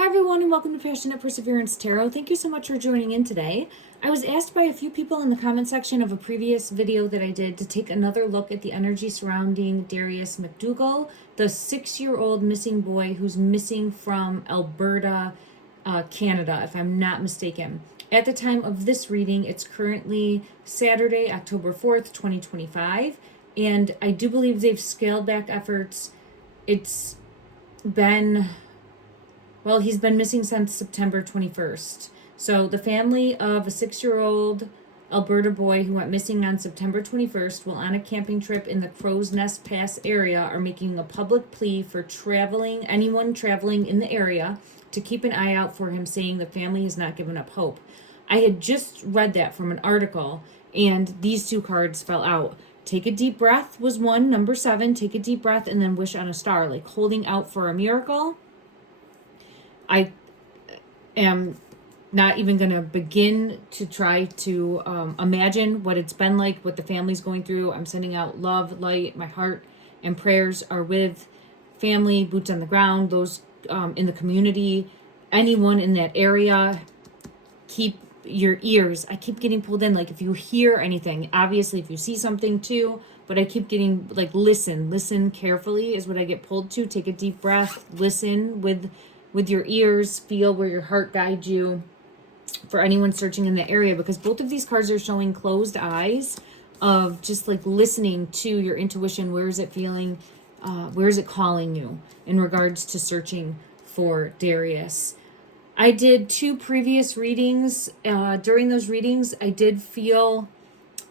Hi everyone and welcome to Passionate Perseverance Tarot. Thank you so much for joining in today. I was asked by a few people in the comment section of a previous video that I did to take another look at the energy surrounding Darius Macdougall, the 6-year-old missing boy who's missing from Alberta, Canada, if I'm not mistaken. At the time of this reading, it's currently Saturday, October 4th, 2025, and I do believe they've scaled back efforts. It's been... Well, he's been missing since September 21st. So the family of a 6-year-old Alberta boy who went missing on September 21st while on a camping trip in the Crow's Nest Pass area are making a public plea for anyone traveling in the area to keep an eye out for him, saying the family has not given up hope. I had just read that from an article, and these two cards fell out. Take a deep breath was one, number 7. Take a deep breath and then wish on a star, like holding out for a miracle. I am not even going to begin to try to imagine what it's been like, what the family's going through. I'm sending out love, light. My heart and prayers are with family, boots on the ground, those in the community, anyone in that area. Keep your ears. I keep getting pulled in. Like if you hear anything, obviously if you see something too, but I keep getting like, listen carefully is what I get pulled to. Take a deep breath, listen with your ears, feel where your heart guides you for anyone searching in the area, because both of these cards are showing closed eyes of just like listening to your intuition. Where is it feeling? Where is it calling you in regards to searching for Darius? I did 2 previous readings. During those readings, I did feel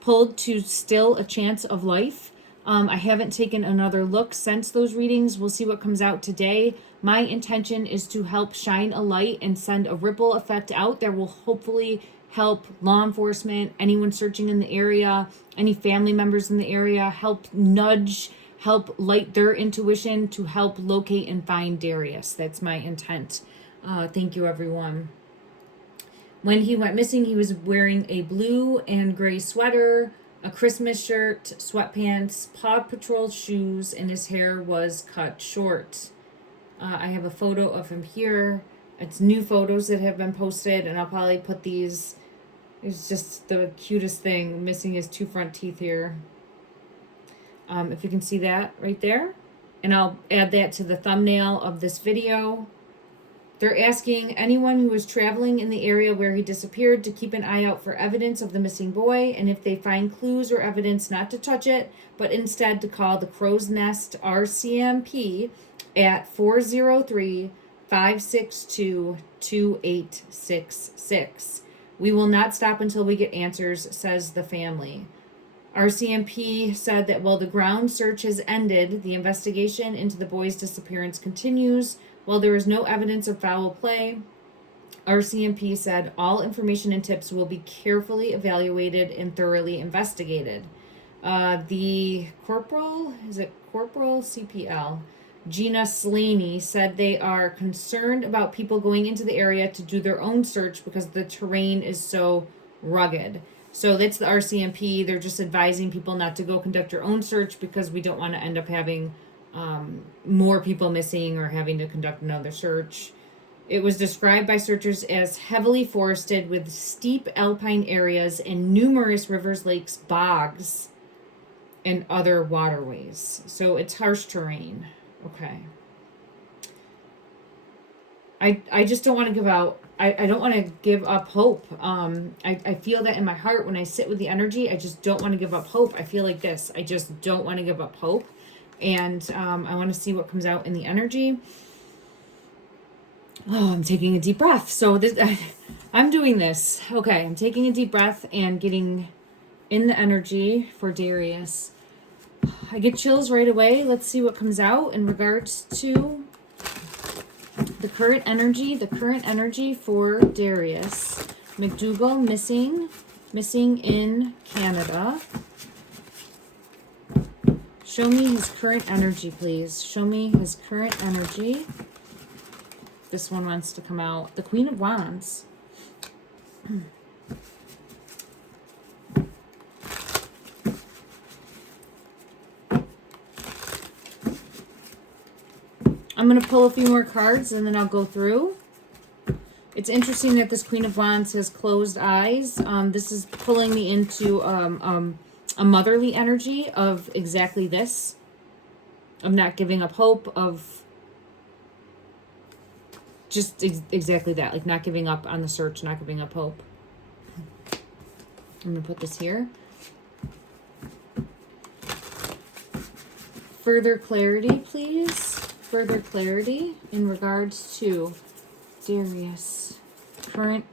pulled to still a chance of life. I haven't taken another look since those readings. We'll see what comes out today. My intention is to help shine a light and send a ripple effect out that will hopefully help law enforcement, anyone searching in the area, any family members in the area, help light their intuition to help locate and find Darius. That's my intent. Thank you, everyone. When he went missing, he was wearing a blue and gray sweater, a Christmas shirt, sweatpants, Paw Patrol shoes, and his hair was cut short. I have a photo of him here. It's new photos that have been posted, and I'll probably put these. It's just the cutest thing, missing his 2 front teeth here. If you can see that right there. And I'll add that to the thumbnail of this video. They're asking anyone who is traveling in the area where he disappeared to keep an eye out for evidence of the missing boy, and if they find clues or evidence, not to touch it, but instead to call the Crow's Nest RCMP at 403-562-2866. We will not stop until we get answers, says the family. RCMP said that while the ground search has ended, the investigation into the boy's disappearance continues. While there is no evidence of foul play, RCMP said all information and tips will be carefully evaluated and thoroughly investigated. The Corporal CPL, Gina Slaney, said they are concerned about people going into the area to do their own search because the terrain is so rugged. So that's the RCMP. They're just advising people not to go conduct your own search because we don't want to end up having more people missing or having to conduct another search. It was described by searchers as heavily forested with steep alpine areas and numerous rivers, lakes, bogs, and other waterways. So it's harsh terrain. Okay. I just don't want to give out. I don't want to give up hope. I feel that in my heart when I sit with the energy. I just don't want to give up hope. I feel like this. I just don't want to give up hope. And I want to see what comes out in the energy. Oh, I'm taking a deep breath. So I'm doing this. Okay, I'm taking a deep breath and getting in the energy for Darius. I get chills right away. Let's see what comes out in regards to the current energy for Darius Macdougall, missing in Canada. Show me his current energy, please. Show me his current energy. This one wants to come out. The Queen of Wands. I'm going to pull a few more cards and then I'll go through. It's interesting that this Queen of Wands has closed eyes. This is pulling me into a motherly energy of exactly this. Of not giving up hope, of just exactly that. Like not giving up on the search, not giving up hope. I'm going to put this here. Further clarity, please. Further clarity in regards to Darius. Current.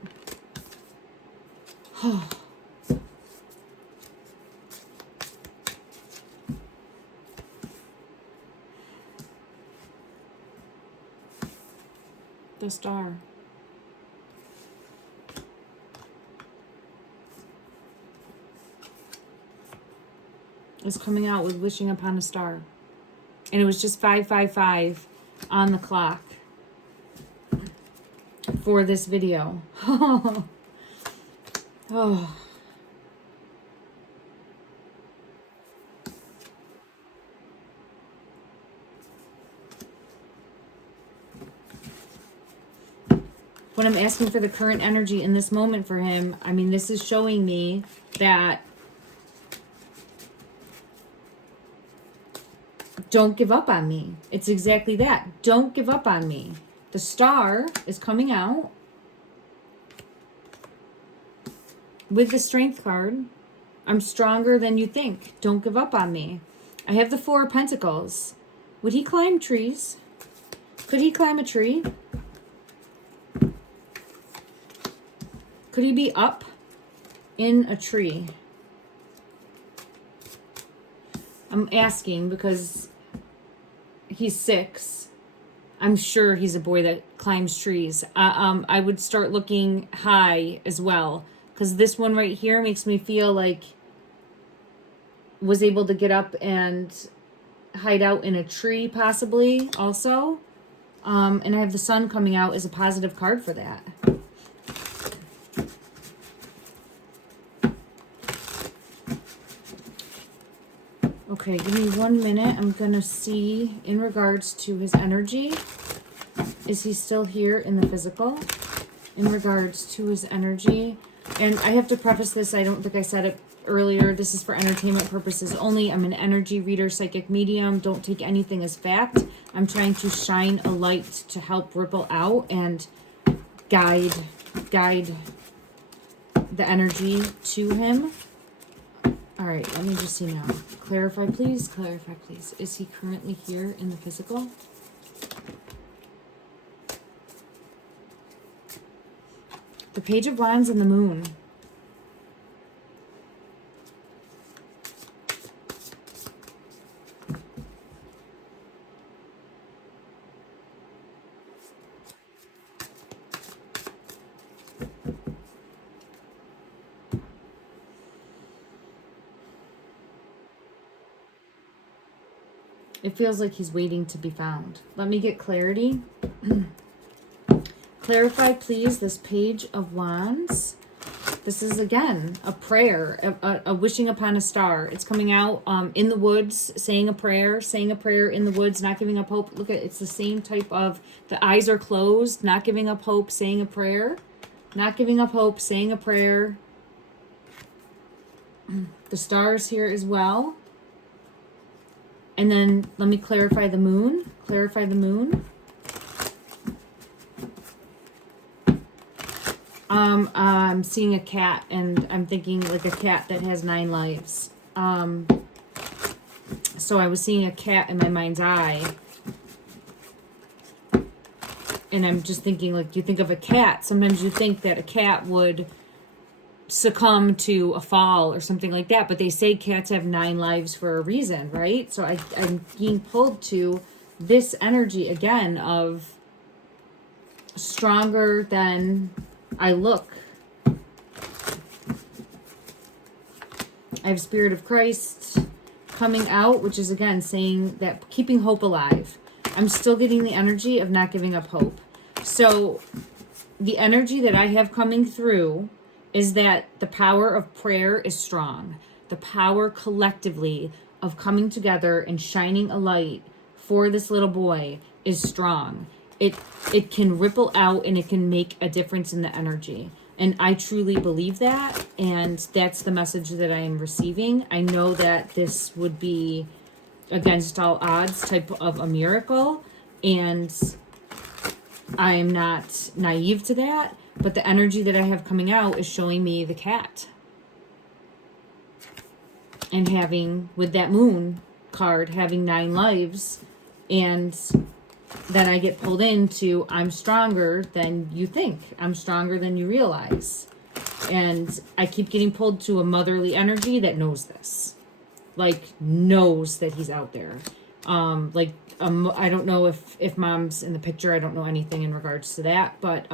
Oh. The Star. Is coming out with Wishing Upon a Star. And it was just 555 on the clock for this video. Oh. When I'm asking for the current energy in this moment for him, I mean, this is showing me that don't give up on me. It's exactly that. Don't give up on me. The Star is coming out with the Strength card. I'm stronger than you think. Don't give up on me. I have the Four of Pentacles. Would he climb trees? Could he climb a tree? Could he be up in a tree? I'm asking because he's 6. I'm sure he's a boy that climbs trees. I would start looking high as well, because this one right here makes me feel like was able to get up and hide out in a tree possibly also. And I have the Sun coming out as a positive card for that. Okay, give me 1 minute. I'm going to see in regards to his energy. Is he still here in the physical? In regards to his energy. And I have to preface this. I don't think I said it earlier. This is for entertainment purposes only. I'm an energy reader, psychic medium. Don't take anything as fact. I'm trying to shine a light to help ripple out and guide the energy to him. All right, let me just see now. Clarify, please. Clarify, please. Is he currently here in the physical? The Page of Wands and the Moon. It feels like he's waiting to be found. Let me get clarity. Clarify, please, this Page of Wands. This is, again, a prayer, a wishing upon a star. It's coming out in the woods, saying a prayer in the woods, not giving up hope. Look at it's the same type of, the eyes are closed, not giving up hope, saying a prayer. Not giving up hope, saying a prayer. The stars here as well. And then let me clarify the moon. Clarify the moon. I'm seeing a cat, and I'm thinking like a cat that has 9 lives. So I was seeing a cat in my mind's eye. And I'm just thinking, like, you think of a cat. Sometimes you think that a cat would succumb to a fall or something like that, but they say cats have 9 lives for a reason, right? So I'm being pulled to this energy again of stronger than I look. I have Spirit of Christ coming out, which is again saying that keeping hope alive. I'm still getting the energy of not giving up hope. So the energy that I have coming through is that the power of prayer is strong. The power collectively of coming together and shining a light for this little boy is strong. it can ripple out and it can make a difference in the energy. And I truly believe that, and that's the message that I am receiving. I know that this would be against all odds type of a miracle, and I am not naive to that, but the energy that I have coming out is showing me the cat. And having, with that moon card, having 9 lives, and then I get pulled into, I'm stronger than you think. I'm stronger than you realize. And I keep getting pulled to a motherly energy that knows this. Like, knows that he's out there. I don't know if mom's in the picture. I don't know anything in regards to that. But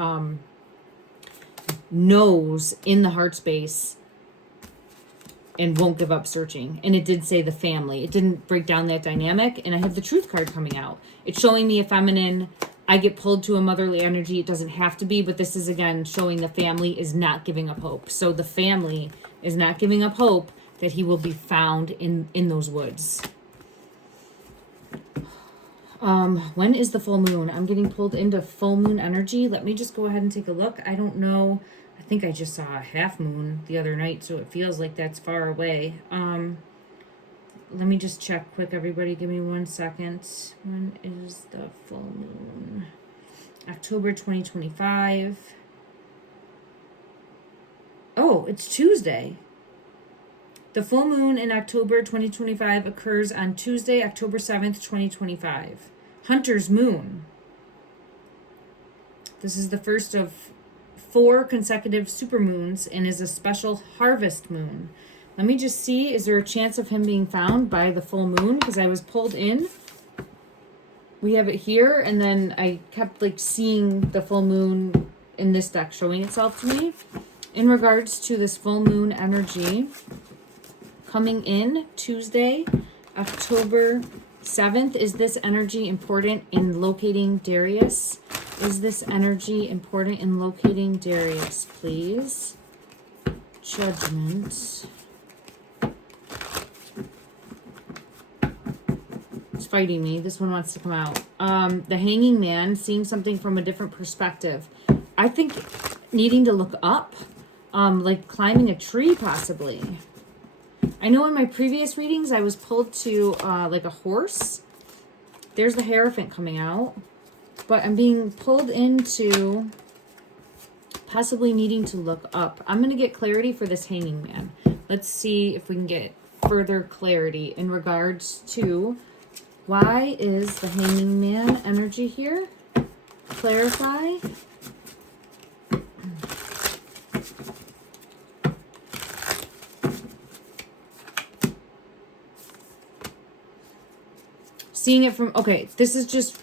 knows in the heart space and won't give up searching. And it did say the family. It didn't break down that dynamic. And I have the truth card coming out. It's showing me a feminine. I get pulled to a motherly energy. It doesn't have to be, but this is again showing the family is not giving up hope. So the family is not giving up hope that he will be found in those woods. When is the full moon? I'm getting pulled into full moon energy. Let me just go ahead and take a look. I don't know. I think I just saw a half moon the other night, so it feels like that's far away. Let me just check quick, everybody. Give me 1 second. When is the full moon? October 2025. Oh, it's Tuesday. The full moon in October 2025 occurs on Tuesday, October 7th, 2025. Hunter's moon. This is the first of 4 consecutive supermoons and is a special harvest moon. Let me just see, is there a chance of him being found by the full moon? Because I was pulled in. We have it here, and then I kept like seeing the full moon in this deck showing itself to me. In regards to this full moon energy coming in Tuesday, October 7th, is this energy important in locating Darius? Is this energy important in locating Darius, please? Judgment. It's fighting me. This one wants to come out. The Hanging Man, seeing something from a different perspective. I think needing to look up, like climbing a tree possibly. I know in my previous readings I was pulled to like a horse. There's the Hierophant coming out. But I'm being pulled into possibly needing to look up. I'm going to get clarity for this Hanging Man. Let's see if we can get further clarity in regards to why is the Hanging Man energy here? Clarify. Seeing it from, okay, this is just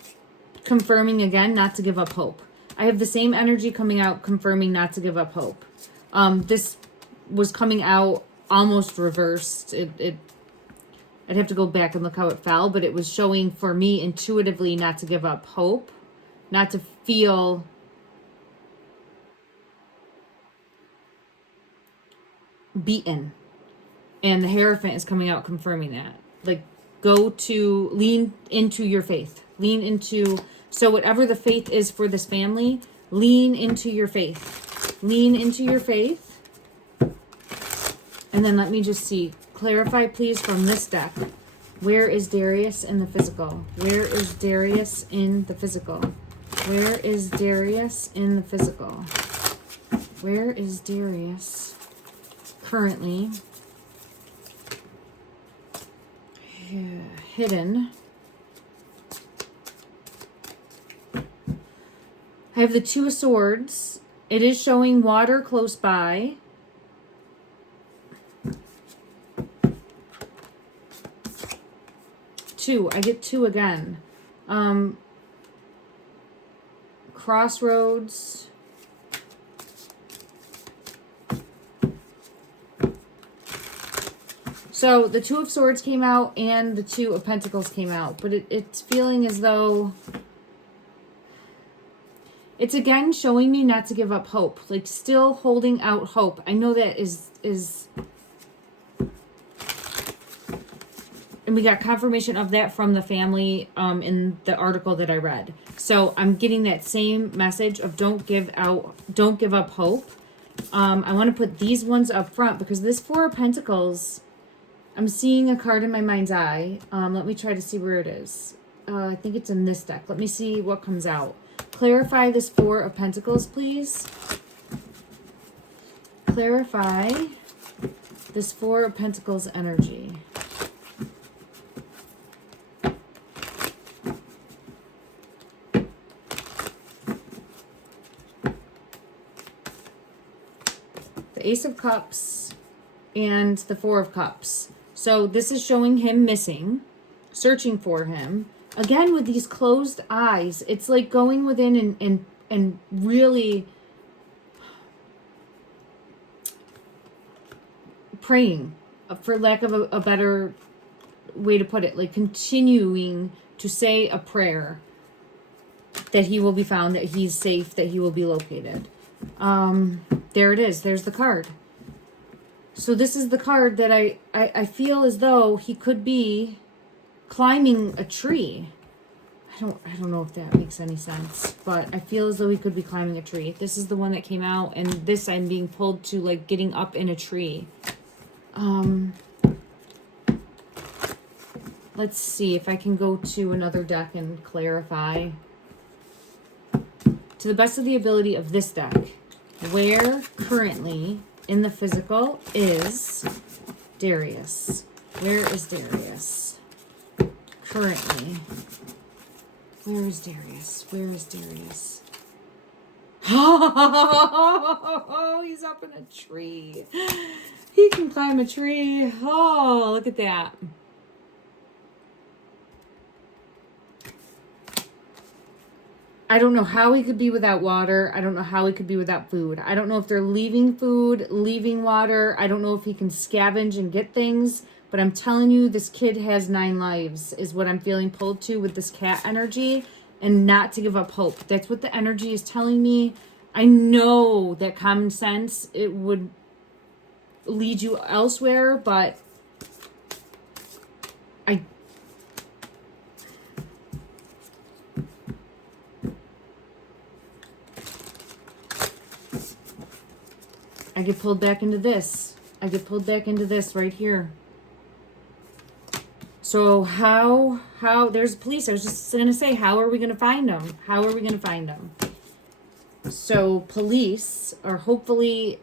confirming again not to give up hope. I have the same energy coming out confirming not to give up hope. This was coming out almost reversed. I'd have to go back and look how it fell, but it was showing for me intuitively not to give up hope, not to feel beaten. And the Hierophant is coming out confirming that. Like, lean into your faith. Lean into, so whatever the faith is for this family, lean into your faith. Lean into your faith. And then let me just see. Clarify, please, from this deck. Where is Darius in the physical? Where is Darius in the physical? Where is Darius in the physical? Where is Darius currently hidden? I have the Two of Swords. It is showing water close by. Two. I get 2 again. Crossroads. So the Two of Swords came out and the Two of Pentacles came out. But it's feeling as though it's again showing me not to give up hope. Like still holding out hope. I know that is And we got confirmation of that from the family in the article that I read. So I'm getting that same message of don't give up hope. I want to put these ones up front because this Four of Pentacles, I'm seeing a card in my mind's eye. Let me try to see where it is. I think it's in this deck. Let me see what comes out. Clarify this Four of Pentacles, please. Clarify this Four of Pentacles energy. The Ace of Cups and the Four of Cups. So this is showing him missing, searching for him. Again, with these closed eyes, it's like going within and really praying, for lack of a better way to put it, like continuing to say a prayer that he will be found, that he's safe, that he will be located. There it is. There's the card. So this is the card that I feel as though he could be climbing a tree. I don't know if that makes any sense, but I feel as though he could be climbing a tree. This is the one that came out, and this I'm being pulled to like getting up in a tree. Let's see if I can go to another deck and clarify. To the best of the ability of this deck, where currently in the physical is Darius? Where is Darius? Currently. Where is Darius? Where is Darius? Oh, he's up in a tree. He can climb a tree. Oh, look at that. I don't know how he could be without water. I don't know how he could be without food. I don't know if they're leaving food, leaving water. I don't know if he can scavenge and get things. But I'm telling you, this kid has 9 lives is what I'm feeling pulled to with this cat energy, and not to give up hope. That's what the energy is telling me. I know that common sense, it would lead you elsewhere, but I get pulled back into this. I get pulled back into this right here. So how there's police. I was just going to say, how are we going to find them? How are we going to find them? So police are hopefully,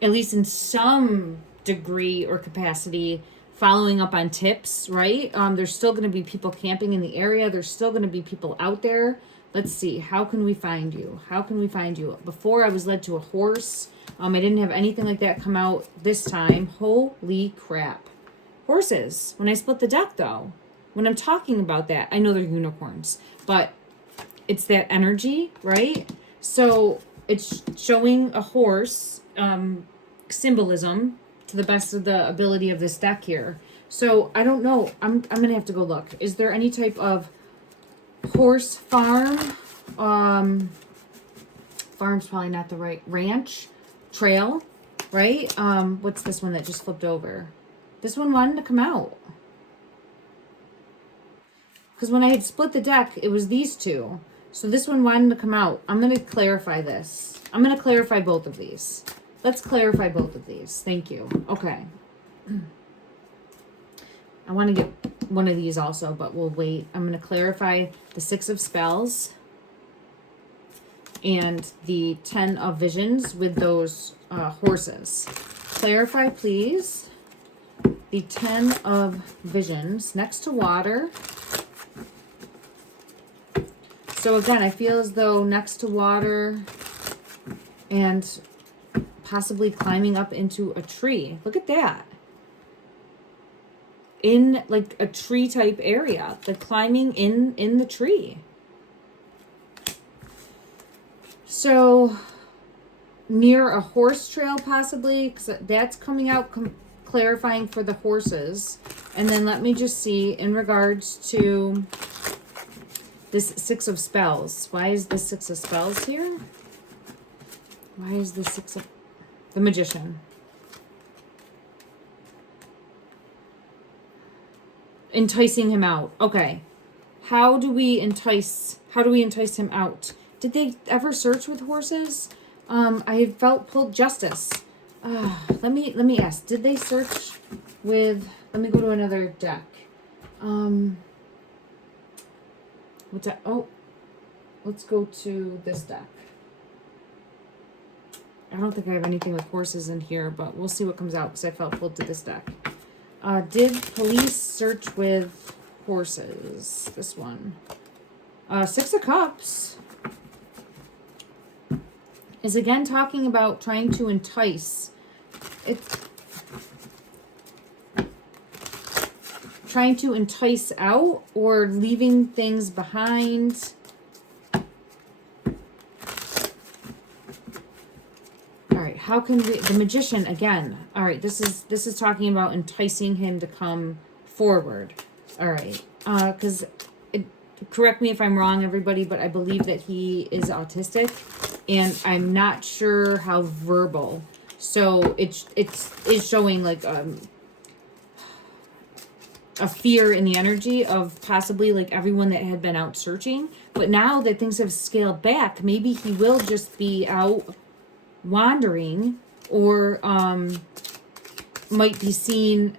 at least in some degree or capacity, following up on tips, right? There's still going to be people camping in the area. There's still going to be people out there. Let's see. How can we find you? How can we find you? Before I was led to a horse. I didn't have anything like that come out this time. Holy crap. Horses. When I split the deck, though, when I'm talking about that, I know they're unicorns, but it's that energy, right? So it's showing a horse symbolism to the best of the ability of this deck here. So I don't know. I'm going to have to go look. Is there any type of horse farm? Farm's probably not the right. Ranch? Trail? Right? What's this one that just flipped over? This one wanted to come out. Because when I had split the deck, it was these two. So this one wanted to come out. I'm going to clarify this. I'm going to clarify both of these. Let's clarify both of these. Thank you. Okay. I want to get one of these also, but we'll wait. I'm going to clarify the 6 of Spells and the 10 of Visions with those horses. Clarify, please. The 10 of Visions next to water. So again, I feel as though next to water and possibly climbing up into a tree. Look at that. In like a tree type area. The climbing in the tree. So near a horse trail possibly, because that's coming out clarifying for the horses. And then let me just see in regards to this 6 of Spells. Why is the 6 of Spells here? Why is the 6 of the Magician? Enticing him out. Okay. How do we entice him out? Did they ever search with horses? I felt pulled justice. Let me ask. Did they search with, let me go to another deck. What's that? Oh, let's go to this deck. I don't think I have anything with horses in here, but we'll see what comes out because I felt pulled to this deck. Did police search with horses? This one. 6 of Cups is again talking about trying to entice. It's trying to entice out or leaving things behind. How can we, the Magician again. All right, this is talking about enticing him to come forward. All right, because correct me if I'm wrong, everybody, but I believe that he is autistic, and I'm not sure how verbal. So it's showing like a fear in the energy of possibly like everyone that had been out searching, but now that things have scaled back, maybe he will just be out wandering, or might be seen.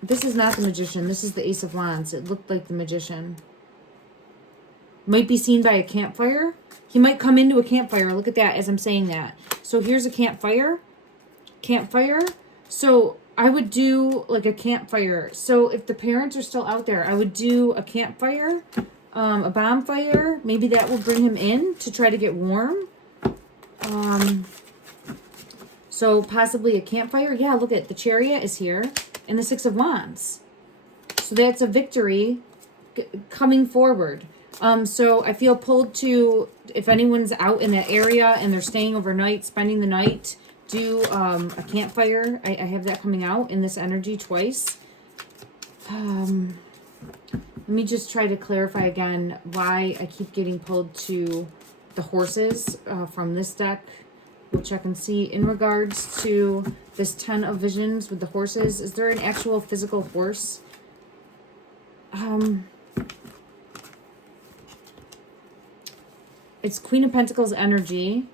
This is not the Magician, this is the Ace of Wands. It looked like the Magician. Might be seen by a campfire. He might come into a campfire. Look at that as I'm saying that. So here's a campfire. So I would do like a campfire. So if the parents are still out there, I would do a campfire, a bonfire. Maybe that will bring him in to try to get warm. So possibly a campfire. Yeah, look at the Chariot is here and the 6 of Wands. So that's a victory coming forward. So I feel pulled to, if anyone's out in that area and they're staying overnight, spending the night, do a campfire. I have that coming out in this energy twice. Let me just try to clarify again why I keep getting pulled to the horses from this deck, which I can see in regards to this 10 of Visions with the horses. Is there an actual physical horse? It's Queen of Pentacles energy.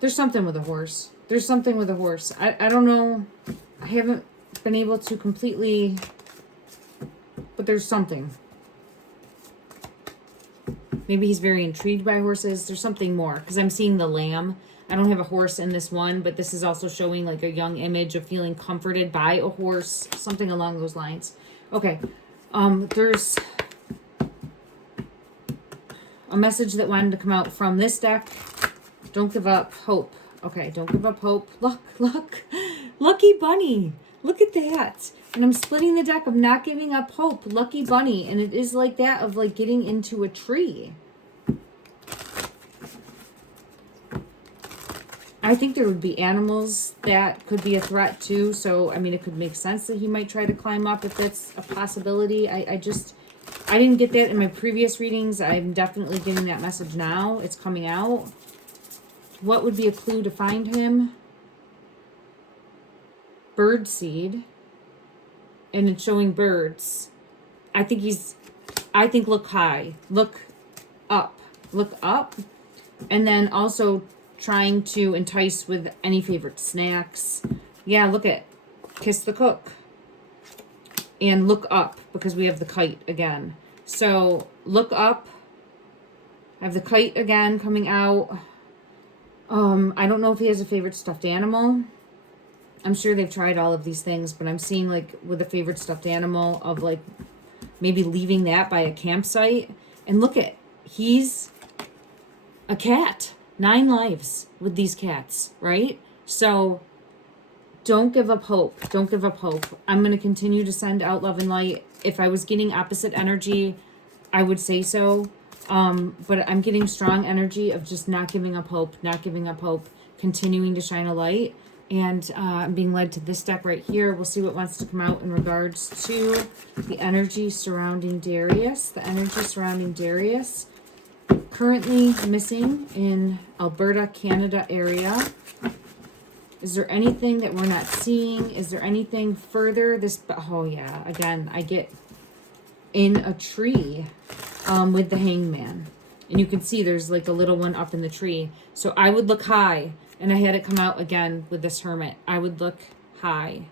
There's something with a horse. There's something with a horse. I don't know. I haven't been able to completely, but there's something. Maybe he's very intrigued by horses. There's something more because I'm seeing the lamb. I don't have a horse in this one, but this is also showing like a young image of feeling comforted by a horse, something along those lines. Okay. There's a message that wanted to come out from this deck. Don't give up hope. Okay, don't give up hope. Look. Lucky bunny. Look at that. And I'm splitting the deck of not giving up hope. Lucky bunny. And it is like that of like getting into a tree. I think there would be animals that could be a threat too. So, I mean, it could make sense that he might try to climb up if that's a possibility. I didn't get that in my previous readings. I'm definitely getting that message now. It's coming out. What would be a clue to find him? Bird seed. And it's showing birds. I think look high. Look up. Look up. And then also trying to entice with any favorite snacks. Yeah, look at kiss the cook. And look up because we have the kite again. So look up. I have the kite again coming out. I don't know if he has a favorite stuffed animal. I'm sure they've tried all of these things, but I'm seeing like with a favorite stuffed animal of like maybe leaving that by a campsite. And look at, he's a cat. 9 lives with these cats, right? So don't give up hope. Don't give up hope. I'm going to continue to send out love and light. If I was getting opposite energy, I would say so. But I'm getting strong energy of just not giving up hope, continuing to shine a light. And I'm being led to this deck right here. We'll see what wants to come out in regards to the energy surrounding Darius. The energy surrounding Darius. Currently missing in Alberta, Canada area. Is there anything that we're not seeing? Is there anything further? Oh yeah, again, I get in a tree with the hangman. And you can see there's like a little one up in the tree. So I would look high. And I had it come out again with this hermit. I would look high.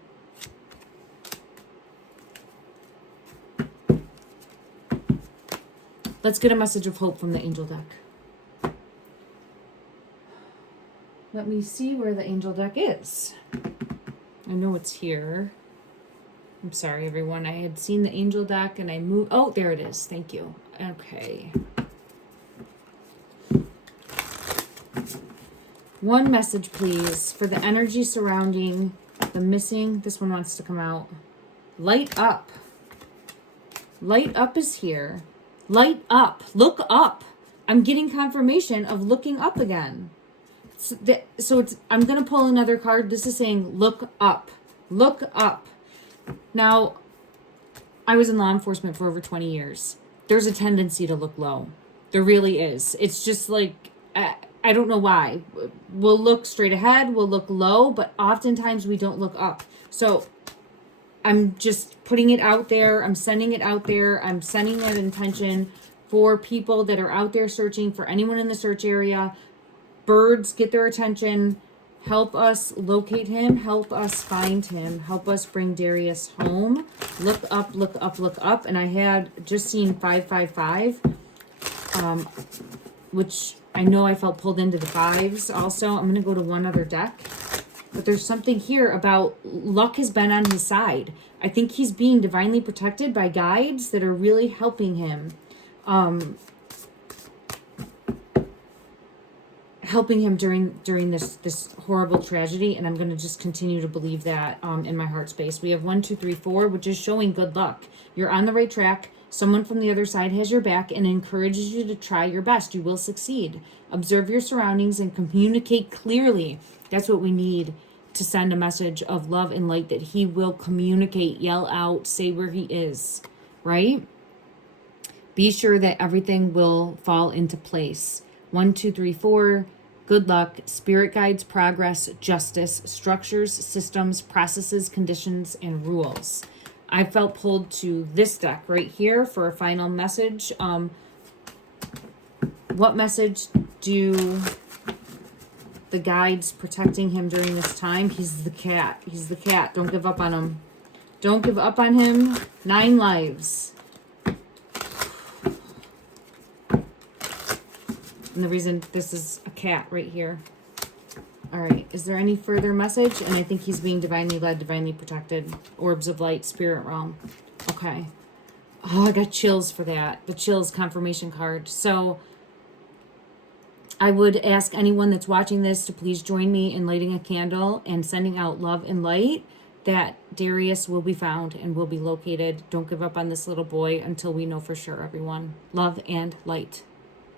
Let's get a message of hope from the angel deck. Let me see where the angel deck is. I know it's here. I'm sorry, everyone. I had seen the angel deck and I moved. Oh, there it is. Thank you. Okay. One message, please, for the energy surrounding the missing. This one wants to come out. Light up. Light up is here. Light up. Look up. I'm getting confirmation of looking up again. So I'm going to pull another card. This is saying look up. Look up. Now, I was in law enforcement for over 20 years. There's a tendency to look low. There really is. It's just like, I don't know why. We'll look straight ahead. We'll look low. But oftentimes we don't look up. So I'm just putting it out there. I'm sending it out there. I'm sending that intention for people that are out there searching, for anyone in the search area. Birds, get their attention. Help us locate him. Help us find him. Help us bring Darius home. Look up, look up, look up. And I had just seen 555, which I know I felt pulled into the fives also. I'm going to go to one other deck. But there's something here about luck has been on his side. I think he's being divinely protected by guides that are really helping him. Helping him during this horrible tragedy. And I'm going to just continue to believe that in my heart space. We have 1, 2, 3, 4, which is showing good luck. You're on the right track. Someone from the other side has your back and encourages you to try your best. You will succeed. Observe your surroundings and communicate clearly. That's what we need to send a message of love and light, that he will communicate, yell out, say where he is, right? Be sure that everything will fall into place. 1, 2, 3, 4. Good luck. Spirit guides, progress, justice, structures, systems, processes, conditions, and rules. I felt pulled to this deck right here for a final message. What message do the guides protecting him during this time? He's the cat. He's the cat. Don't give up on him. Don't give up on him. 9 lives. And the reason this is a cat right here. All right. Is there any further message? And I think he's being divinely led, divinely protected. Orbs of light, spirit realm. Okay. Oh, I got chills for that. The chills confirmation card. So I would ask anyone that's watching this to please join me in lighting a candle and sending out love and light, that Darius will be found and will be located. Don't give up on this little boy until we know for sure, everyone. Love and light.